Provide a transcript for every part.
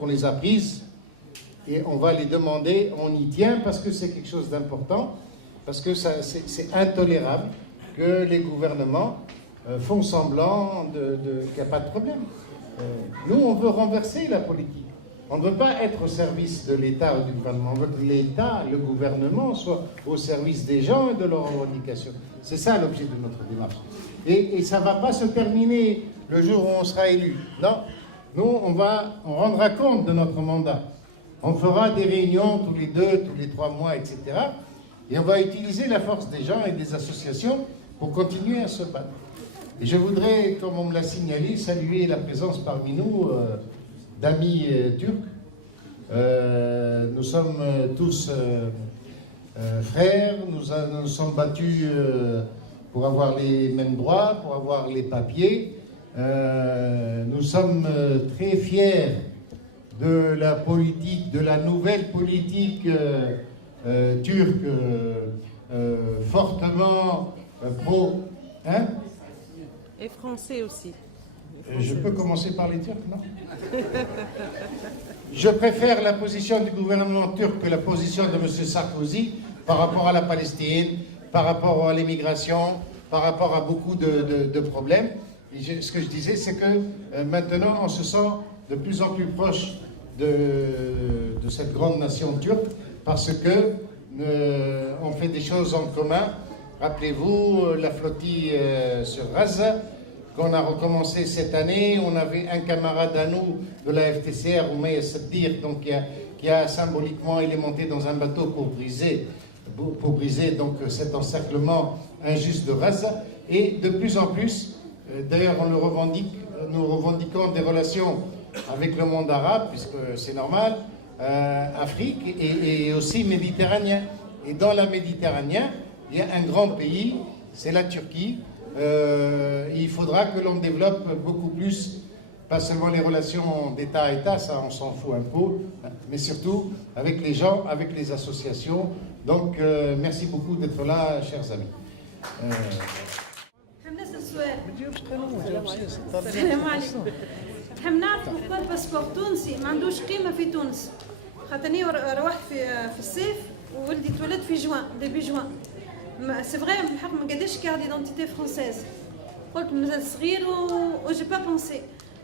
on les a prises et on va les demander, on y tient parce que c'est quelque chose d'important, parce que c'est intolérable que les gouvernements font semblant qu'il n'y a pas de problème. Nous, on veut renverser la politique. On ne veut pas être au service de l'État ou du gouvernement. On veut que l'État, le gouvernement, soit au service des gens et de leurs revendications. C'est ça l'objet de notre démarche. Et ça ne va pas se terminer le jour où on sera élu. Non. Nous, on rendra compte de notre mandat. On fera des réunions tous les 2, tous les 3 mois, etc. Et on va utiliser la force des gens et des associations pour continuer à se battre. Et je voudrais, comme on me l'a signalé, saluer la présence parmi nous d'amis turcs. Nous sommes tous frères, nous sommes battus pour avoir les mêmes droits, pour avoir les papiers. Nous sommes très fiers de la politique, de la nouvelle politique turque, fortement pro. Hein? Et français aussi. Je peux commencer par les Turcs, non? Je préfère la position du gouvernement turc que la position de M. Sarkozy par rapport à la Palestine, par rapport à l'immigration, par rapport à beaucoup de problèmes. Et ce que je disais, c'est que maintenant, on se sent de plus en plus proche de cette grande nation turque parce que on fait des choses en commun. Rappelez-vous, la flottille sur Gaza, qu'on a recommencé cette année. On avait un camarade à nous de la FTCR, Oumaïa Saddir, donc qui a symboliquement, il est monté dans un bateau pour briser donc cet encerclement injuste de Gaza. Et de plus en plus, d'ailleurs on le revendique, nous revendiquons des relations avec le monde arabe, puisque c'est normal, Afrique et aussi méditerranéen. Et dans la Méditerranée, il y a un grand pays, c'est la Turquie. Il faudra que l'on développe beaucoup plus, pas seulement les relations d'État à État, ça on s'en fout un peu, mais surtout avec les gens, avec les associations. Donc merci beaucoup d'être là, chers amis. السلام عليكم. نحب نعرف بوركوا الباسبور التونسي ما عندوش قيمه في تونس. خاطرني روحت في الصيف وولدي تولد في جوان ديبي جوان. سي فري بالحق ما قداش كارت ديدونتيتي فرونسيز. قلت مازال صغير وجي با بونسي.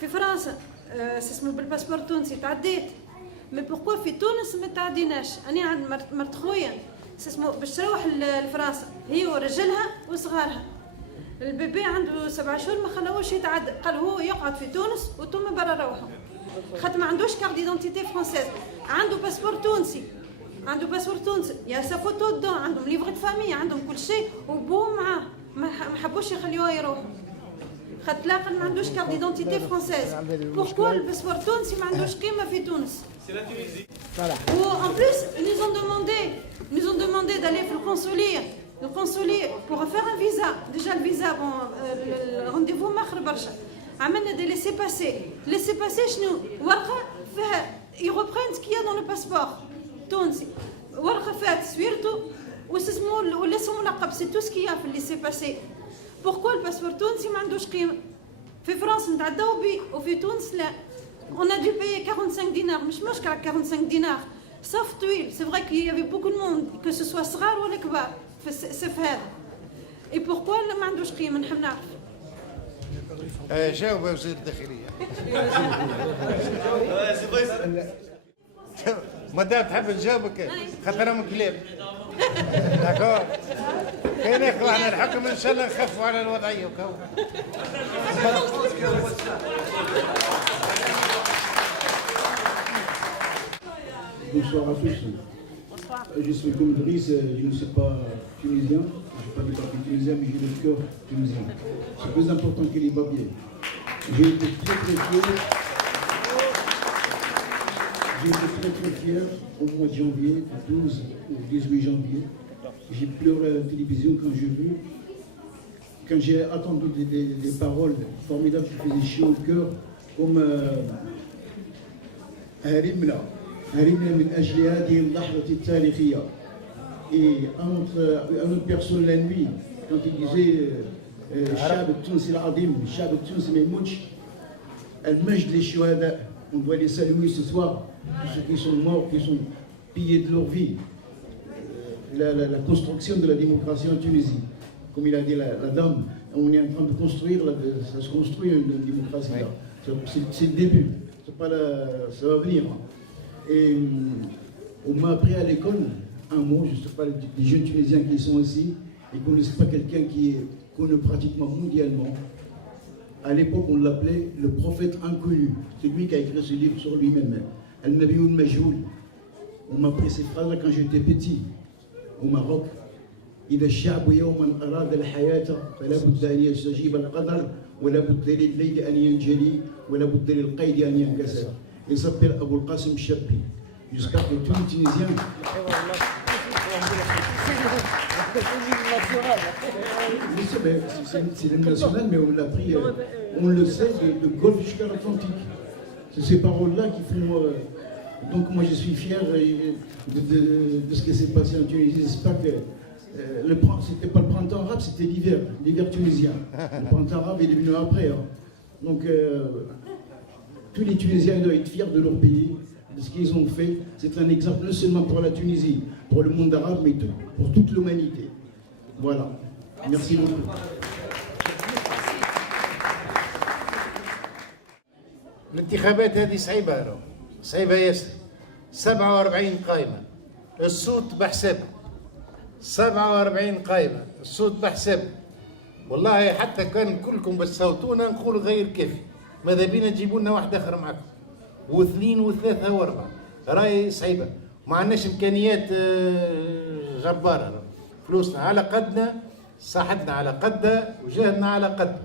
في فرنسا اسمه بالباسبور التونسي تعديت. مي بوركوا في تونس ما تعديناش. انا عند مرت خويا اسمه باش تروح لفرنسا هي ورجلها وصغارها. البيبي عنده 7 شهور ما خلاوش يتعدى، قال هو يقعد في تونس وتم برا روحه. خاطر ما عندوش كارت ديدونتيتي فرونسيز، عنده باسبور تونسي. عنده باسبور تونسي، يا سا فوتو دو، عندهم ليفغ دو فامي، عندهم كل شيء وبوه معاه، ما حبوش يخليوه يروح. خاطر لا قال ما عندوش كارت ديدونتيتي فرونسيز. بوركوا الباسبور التونسي ما عندوش قيمة في تونس. و en plus nous ont demandé d'aller في القنصلية. Le consulier pour faire un visa, déjà le visa, bon, le rendez-vous ماخر برشا. عملنا des laissez-passer شنو؟ ورقة فيها ils reprennent ce qu'il y a dans le passeport تونسي. ورقة فيها تصويرته واسمه والاسم ملقب، c'est tout ce qu'il y a في laissez-passer. Pourquoi le passeport تونسي ما عندوش قيمة؟ في فرنسا نتعداو بيه وفي تونس لا. On a dû payer 45 dinars, مش مشكلة 45 dinars. Sauf tuile, c'est vrai qu'il y avait beaucoup de monde, que ce soit صغار ولا كبار. في هذا. اي بوركوا ما عندوش قيمه نحب نعرف. جاوب وزير الداخليه. مدام تحب نجاوبك خاطر انا من كلاب. داكور. كاين ياخذوا على الحكم ان شاء الله نخفوا على الوضعيه وكو. Bonsoir à tous. Je suis comme Driss, je ne suis pas tunisien, je n'ai pas de papier tunisien, mais j'ai le cœur tunisien. C'est plus important que les papiers. J'ai été très fier. J'ai été très fier au mois de janvier, le 12 ou 18 janvier. J'ai pleuré à la télévision quand j'ai entendu des paroles formidables qui faisaient chier au cœur, comme Harimna. هربنا من أجل هذه اللحظة التاريخية. Et à notre personne la nuit, quand il disait الشعب التونسي العظيم، الشعب التونسي ما يموتش، المجد للشهداء. on doit les saluer ce soir, tous ceux qui sont morts, qui sont pillés de leur vie. La construction de la démocratie en Tunisie, comme il a dit la dame, on est en train de construire, ça se construit une démocratie là. C'est le début, ça va venir. Et on m'a appris à l'école un mot, je ne sais pas, les jeunes Tunisiens qui sont ici, ils ne connaissent pas quelqu'un qui est connu pratiquement mondialement. À l'époque, on l'appelait le prophète inconnu. C'est lui qui a écrit ce livre sur lui-même. Al-Nabiyul Majhoul. On m'a appris ces phrases-là quand j'étais petit, au Maroc. إذا الشعب يوما أراد الحياة فلا بد أن يستجيب القدر ولا بد للليل أن ينجلي ولا بد للقيد أن ينكسر. Il s'appelle Abou Qasim Chabi. J'espère que tous les Tunisiens. C'est l'hymne national, mais on l'a pris, on le sait, de Golfe jusqu'à l'Atlantique. C'est ces paroles-là qui font. Donc moi je suis fier de ce qui s'est passé en Tunisie. J'espère que c'était pas le printemps arabe, c'était l'hiver tunisien. Le printemps arabe est venu après. Hein. Donc tous les Tunisiens doivent être fiers de leur pays, de ce qu'ils ont fait. C'est un exemple non seulement pour la Tunisie, pour le monde arabe, mais pour toute l'humanité. Voilà. Merci beaucoup. الانتخابات هذه صعيبة صعيبة ياسر. 47 قائمة الصوت بحساب 47 قائمة الصوت بحساب. والله حتى كان كلكم بس صوتونا نقول غير كافي، ماذا بينا تجيبوا لنا واحد آخر معكم واثنين وثلاثة وأربعة. راهي صعيبة، ما عندناش إمكانيات جبارة. فلوسنا على قدنا، صحتنا على قدها، وجهدنا على قدها.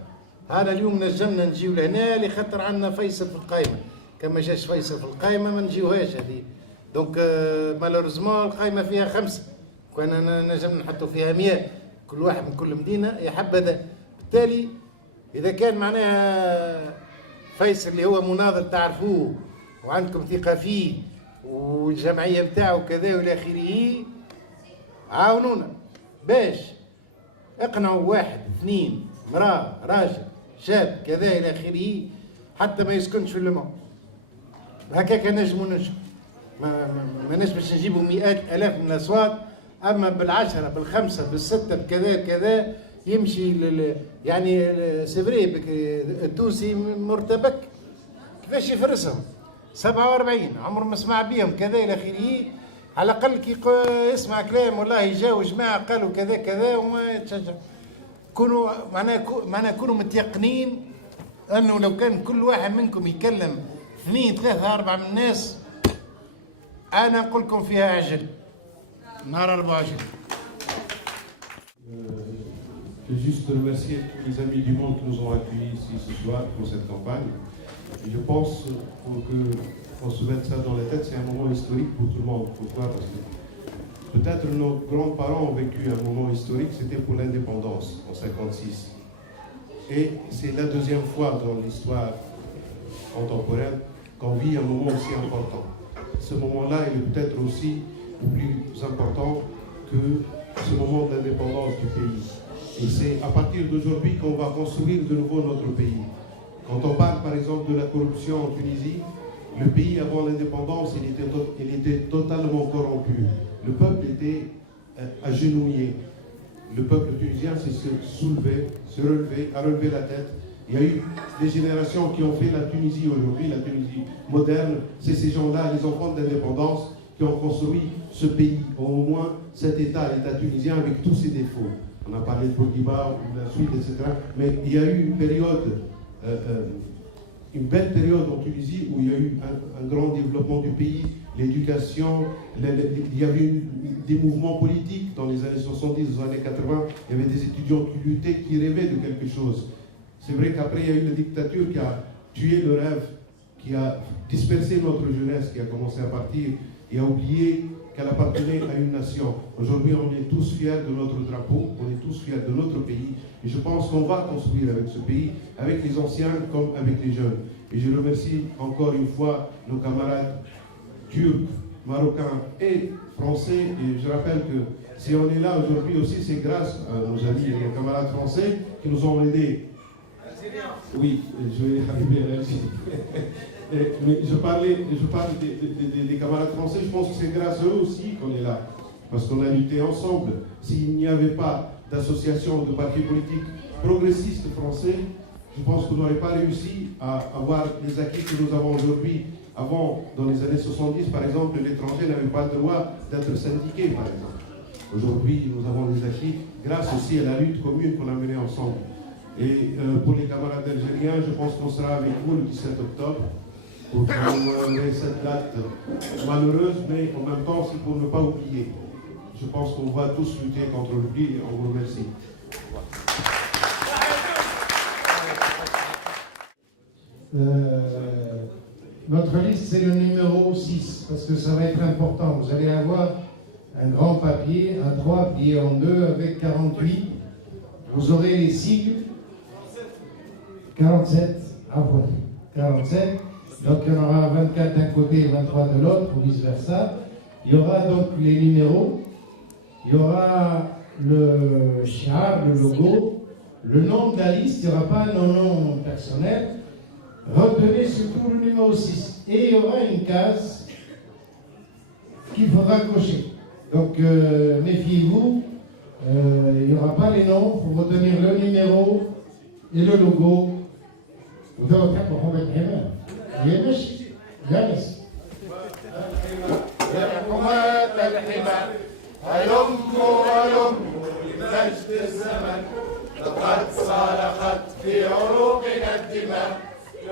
هذا اليوم نجمنا نجيو لهنا لخاطر عندنا فيصل في القائمة. كما جاش فيصل في القائمة ما نجيوهاش هذه. دونك مالوريزمون القائمة فيها 5، كنا نجم نحطوا فيها 100 كل واحد من كل مدينة يحبذ. بالتالي إذا كان معناها فيصل اللي هو مناضل تعرفوه وعندكم ثقة فيه والجمعية بتاعه كذا والى آخره، عاونونا باش اقنعوا 1 2 مرأة راجل شاب كذا الى آخره حتى ما يسكنش في الماء. هكاك نجموا ننجحوا. ما نجمش نجيبوا مئات الاف من الاصوات، اما بالعشرة بالخمسة بالستة بكذا كذا يمشي يعني سيفري التونسي مرتبك كيفاش يفرسهم 47 عمر ما سمع بيهم كذا الى اخره. على الاقل كي يسمع كلام والله جاوا جماعه قالوا كذا كذا وما يتشجع. كونوا معناها كونوا متيقنين انه لو كان كل واحد منكم يكلم 2 3 4 من الناس انا نقول لكم فيها عجل نهار 24. Je veux juste remercier tous les amis du monde qui nous ont accueillis ici ce soir pour cette campagne. Et je pense qu'on se mette ça dans la tête, c'est un moment historique pour tout le monde. Pourquoi? Parce que peut-être nos grands-parents ont vécu un moment historique, c'était pour l'indépendance en 1956. Et c'est la deuxième fois dans l'histoire contemporaine qu'on vit un moment aussi important. Ce moment-là, il est peut-être aussi plus important que ce moment d'indépendance du pays. Et c'est à partir d'aujourd'hui qu'on va construire de nouveau notre pays. Quand on parle par exemple de la corruption en Tunisie, le pays avant l'indépendance, il était totalement corrompu. Le peuple était agenouillé. Le peuple tunisien s'est soulevé, se relevé, a relevé la tête. Il y a eu des générations qui ont fait la Tunisie aujourd'hui, la Tunisie moderne. C'est ces gens-là, les enfants de l'indépendance, qui ont construit ce pays, au moins cet État, l'État tunisien avec tous ses défauts. On a parlé de Bourguiba, de la suite, etc. Mais il y a eu une période, une belle période en Tunisie où il y a eu un grand développement du pays, l'éducation, il y avait des mouvements politiques dans les années 70, dans les années 80, il y avait des étudiants qui luttaient, qui rêvaient de quelque chose. C'est vrai qu'après il y a eu la dictature qui a tué le rêve, qui a dispersé notre jeunesse, qui a commencé à partir et a oublié qu'elle appartenait à une nation. Aujourd'hui, on est tous fiers de notre drapeau, on est tous fiers de notre pays. Et je pense qu'on va construire avec ce pays, avec les anciens comme avec les jeunes. Et je remercie encore une fois nos camarades turcs, marocains et français. Et je rappelle que si on est là aujourd'hui aussi, c'est grâce à nos amis et nos camarades français qui nous ont aidés. Oui, je vais arriver à l'Algérie. Mais je parle des camarades français, je pense que c'est grâce à eux aussi qu'on est là. Parce qu'on a lutté ensemble. S'il n'y avait pas d'association de partis politiques progressistes français, je pense qu'on n'aurait pas réussi à avoir les acquis que nous avons aujourd'hui. Avant, dans les années 70, par exemple, l'étranger n'avait pas le droit d'être syndiqué, par exemple. Aujourd'hui, nous avons les acquis grâce aussi à la lutte commune qu'on a menée ensemble. Et pour les camarades algériens, je pense qu'on sera avec vous le 17 octobre pour commémorer cette date malheureuse, mais en même temps, c'est pour ne pas oublier. Je pense qu'on va tous lutter contre l'oubli et on vous remercie. Notre liste, c'est le numéro 6, parce que ça va être important. Vous allez avoir un grand papier, A3 plié en 2 avec 48. Vous aurez les sigles. 47. Ah voilà. 47. Donc il y en aura 24 d'un côté et 23 de l'autre, ou vice-versa. Il y aura donc les numéros. Il y aura le shiar, le logo, le nom de la liste. Il n'y aura pas un nom personnel. Retenez surtout le numéro 6. Et il y aura une case qu'il faudra cocher. Donc méfiez-vous, il n'y aura pas les noms, il faut retenir le numéro et le logo. وده تحب محمد هنا يمشي جالس يا حماة الحمى هلموا هلموا لمجد الزمن لقد صرخت في عروقنا الدماء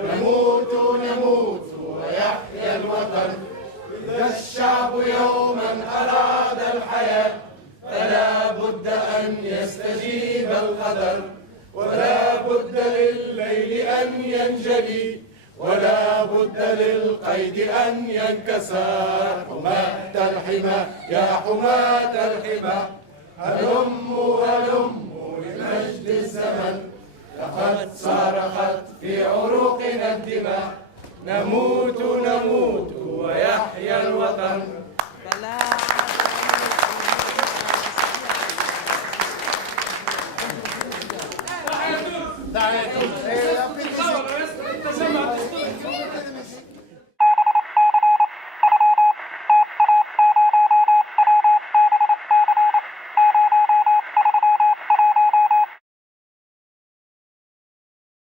نموت نموت ويحيا الوطن إذا الشعب يوما أراد الحياة فلا بد أن يستجيب القدر ولا بد للليل أن ينجلي ولا بد للقيد أن ينكسر حماة الحمى يا حماة الحمى هلموا هلموا لمجد الزمن لقد صرخت في عروقنا الدماء نموت نموت